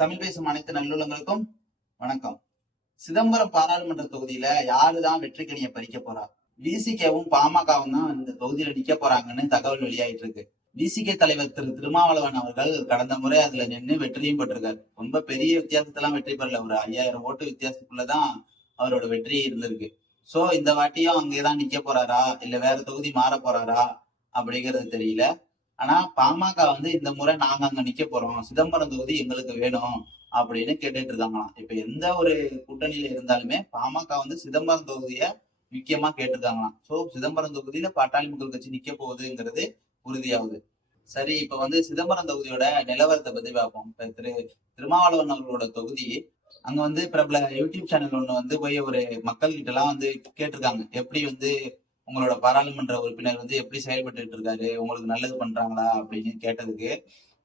தமிழ் பேசும் அனைத்து நல்லுள்ளங்களுக்கும் வணக்கம். சிதம்பரம் பாராளுமன்ற தொகுதியில யாருதான் வெற்றிக்கணியை பறிக்க போறா? விசிகேவும் பாமகவும் தான் இந்த தொகுதியில நிக்க போறாங்கன்னு தகவல் வெளியாயிட்டு இருக்கு. விசிகே தலைவர் திரு திருமாவளவன் அவர்கள் கடந்த முறை அதுல நின்று வெற்றியும் பெற்றிருக்காரு. ரொம்ப பெரிய வித்தியாசத்தெல்லாம் வெற்றி பெறல. ஒரு ஐயாயிரம் ஓட்டு வித்தியாசத்துக்குள்ளதான் அவரோட வெற்றி இருந்திருக்கு. சோ இந்த வாட்டியும் அங்கேதான் நிக்க போறாரா? இல்ல வேற தொகுதி மாற போறாரா? அப்படிங்கிறது தெரியல. ஆனா பாமக வந்து இந்த முறை நாங்க அங்க நிக்க போறோம். சிதம்பரம் தொகுதி எங்களுக்கு வேணும் அப்படின்னு கேட்டுட்டு இருக்காங்களாம். இப்ப எந்த ஒரு கூட்டணியில இருந்தாலுமே பாமக வந்து சிதம்பரம் தொகுதிய முக்கியமா கேட்டிருக்காங்களாம். சோ சிதம்பரம் தொகுதியில பாட்டாளி மக்கள் கட்சி நிக்க போகுதுங்கிறது உறுதியாகுது. சரி இப்ப வந்து சிதம்பரம் தொகுதியோட நிலவரத்தை பத்தி பார்ப்போம். இப்ப திரு திருமாவளவன் அவர்களோட தொகுதி அங்க வந்து பிரபல யூடியூப் சேனல் ஒண்ணு வந்து போய் ஒரு மக்கள் கிட்ட எல்லாம் வந்து கேட்டிருக்காங்க. எப்படி வந்து உங்களோட பாராளுமன்ற உறுப்பினர் வந்து எப்படி செயல்பட்டு இருக்காரு? உங்களுக்கு நல்லது பண்றாங்களா? அப்படின்னு கேட்டதுக்கு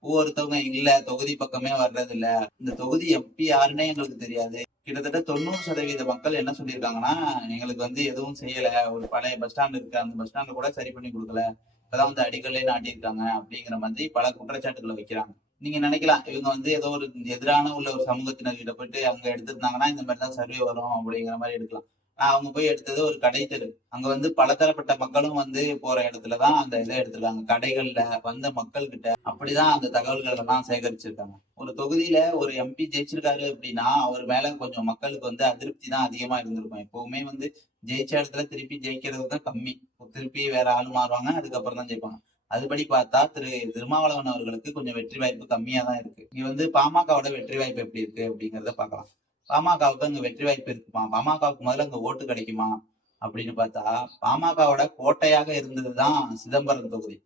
ஒவ்வொருத்தவங்க இல்ல தொகுதி பக்கமே வர்றது இல்ல இந்த தொகுதி எப்படி யாருன்னே எங்களுக்கு தெரியாது. கிட்டத்தட்ட தொண்ணூறு சதவீத மக்கள் என்ன சொல்லியிருக்காங்கன்னா எங்களுக்கு வந்து எதுவும் செய்யல. ஒரு பழைய பஸ் ஸ்டாண்ட் இருக்கு. அந்த பஸ் ஸ்டாண்ட்ல கூட சரி பண்ணி கொடுக்கல. இப்பதான் வந்து அடிக்கல்லே நாட்டியிருக்காங்க. அப்படிங்கிற மாதிரி பல குற்றச்சாட்டுகளை வைக்கிறாங்க. நீங்க நினைக்கலாம் இவங்க வந்து ஏதோ ஒரு எதிரான உள்ள ஒரு சமூகத்தினர்கிட்ட போயிட்டு அங்க எடுத்திருந்தாங்கன்னா இந்த மாதிரி தான் சர்வே வரும் அப்படிங்கிற மாதிரி எடுக்கலாம். அவங்க போய் எடுத்தது ஒரு கடை தெரு. அங்க வந்து பலதரப்பட்ட மக்களும் வந்து போற இடத்துலதான் அந்த இதை எடுத்துருக்காங்க. கடைகள்ல வந்த மக்கள் கிட்ட அப்படிதான் அந்த தகவல்கள் எல்லாம் சேகரிச்சிருக்காங்க. ஒரு தொகுதியில ஒரு எம்பி ஜெயிச்சிருக்காரு அப்படின்னா அவர் மேல கொஞ்சம் மக்களுக்கு வந்து அதிருப்தி தான் அதிகமா இருந்திருக்கும். எப்பவுமே வந்து ஜெயிச்ச இடத்துல திருப்பி ஜெயிக்கிறது தான் கம்மி. திருப்பி வேற ஆள் மாறுவாங்க அதுக்கப்புறம் தான் ஜெயிப்பாங்க. அதுபடி பார்த்தா திரு திருமாவளவன் அவர்களுக்கு கொஞ்சம் வெற்றி வாய்ப்பு கம்மியா தான் இருக்கு. இங்க வந்து பாமகவோட வெற்றி வாய்ப்பு எப்படி இருக்கு அப்படிங்கறத பாக்கலாம் பாமகவுக்கு அங்க வெற்றி வாய்ப்பு இருக்குமா? பாமகவுக்கு முதல்ல அங்க ஓட்டு கிடைக்குமா? அப்படின்னு பார்த்தா பாமகவோட கோட்டையாக இருந்ததுதான் சிதம்பரம் தொகுதி.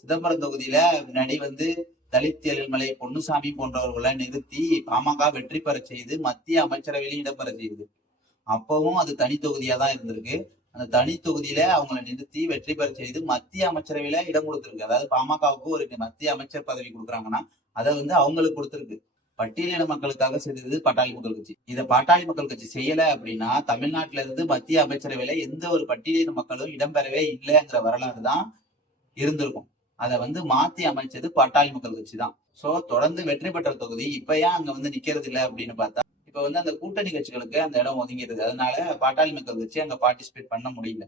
சிதம்பரம் தொகுதியில முன்னாடி வந்து தலித் எழில்மலை பொன்னுசாமி போன்றவர்களை நிறுத்தி பாமக வெற்றி பெற செய்து மத்திய அமைச்சரவையிலும் இடம்பெற செய்யுது அப்பவும் அது தனி தொகுதியா தான் இருந்திருக்கு. அந்த தனி தொகுதியில அவங்களை நிறுத்தி வெற்றி பெற செய்து மத்திய அமைச்சரவையில இடம் கொடுத்திருக்கு. அதாவது பாமகவுக்கு ஒரு மத்திய அமைச்சர் பதவி கொடுக்குறாங்கன்னா அதை வந்து அவங்களுக்கு கொடுத்திருக்கு. பட்டியலின மக்களுக்காக செய்தது பாட்டாளி மக்கள் கட்சி. இதை பாட்டாளி மக்கள் கட்சி செய்யல அப்படின்னா தமிழ்நாட்டில இருந்து மத்திய அமைச்சரவையில எந்த ஒரு பட்டியலின மக்களும் இடம்பெறவே இல்லைங்கிற வரலாறு தான் இருந்திருக்கும். அதை வந்து மாத்தி அமைச்சது பாட்டாளி மக்கள் கட்சி தான். சோ தொடர்ந்து வெற்றி பெற்ற தொகுதி. இப்ப ஏன் அங்க வந்து நிக்கிறது இல்லை அப்படின்னு பார்த்தா இப்ப வந்து அந்த கூட்டணி கட்சிகளுக்கு அந்த இடம் ஒதுங்கிடுது. அதனால பாட்டாளி மக்கள் கட்சி அங்க பார்ட்டிசிபேட் பண்ண முடியல.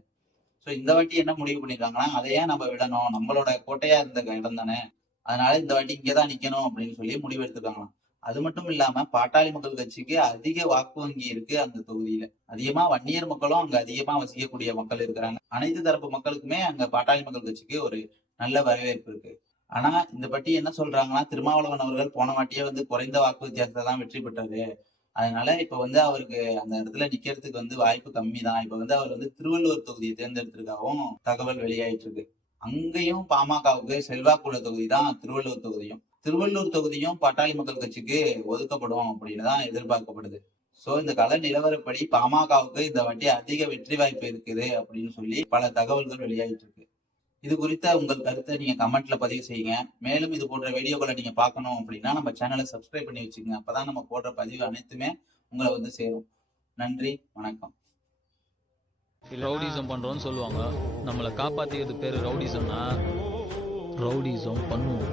சோ இந்த வாட்டி என்ன முடிவு பண்ணிருக்காங்கன்னா அதை ஏன் நம்ம விடணும்? நம்மளோட கோட்டையா இருந்த இடம் தானே. அதனால இந்த வாட்டி இங்கதான் நிக்கணும் அப்படின்னு சொல்லி முடிவு எடுத்துருக்காங்களாம். அது மட்டும் இல்லாம பாட்டாளி மக்கள் கட்சிக்கு அதிக வாக்கு வங்கி இருக்கு அந்த தொகுதியில. அதிகமா வன்னியர் மக்களும் அங்க அதிகமா வசிக்கக்கூடிய மக்கள் இருக்கிறாங்க. அனைத்து தரப்பு மக்களுக்குமே அங்க பாட்டாளி மக்கள் கட்சிக்கு ஒரு நல்ல வரவேற்பு இருக்கு. ஆனா இந்த பட்டி என்ன சொல்றாங்கன்னா திருமாவளவன் அவர்கள் போன வாட்டியே வந்து குறைந்த வாக்கு வித்தியாசத்தை தான் வெற்றி பெற்றாரு. அதனால இப்ப வந்து அவருக்கு அந்த இடத்துல நிக்கிறதுக்கு வந்து வாய்ப்பு கம்மி தான் இப்ப வந்து அவர் வந்து திருவள்ளுவர் தொகுதியை தேர்ந்தெடுத்திருக்காகவும் தகவல் வெளியாயிட்டு இருக்கு. அங்கேயும் பாமகவுக்கு செல்வாக்குள்ள தொகுதி தான் திருவள்ளுவர் தொகுதியும். திருவள்ளூர் தொகுதியும் பாட்டாளி மக்கள் கட்சிக்கு ஒதுக்கப்படும் அப்படின்னு தான் எதிர்பார்க்கப்படுது. சோ இந்த கள நிலவரப்படி பாமகவுக்கு இந்த வாட்டி அதிக வெற்றி வாய்ப்பு இருக்குது அப்படின்னு சொல்லி பல தகவல்கள் வெளியாகிட்டு இருக்கு. இது குறித்த உங்கள் கருத்தை நீங்க கமெண்ட்ல பதிவு செய்யுங்க. மேலும் இது போன்ற வீடியோக்களை நீங்க பார்க்கணும் அப்படின்னா நம்ம சேனலை சப்ஸ்கிரைப் பண்ணி வச்சுக்கோங்க. அப்பதான் நம்ம போடுற பதிவு அனைத்துமே உங்களை வந்து சேரும். நன்றி வணக்கம். ரவுடிசம் பண்றோம்னு சொல்லுவாங்க. நம்மளை காப்பாத்திக்கிறது பேரு ரவுடிசம்னா ரவுடிசம் பண்ணுவோம்.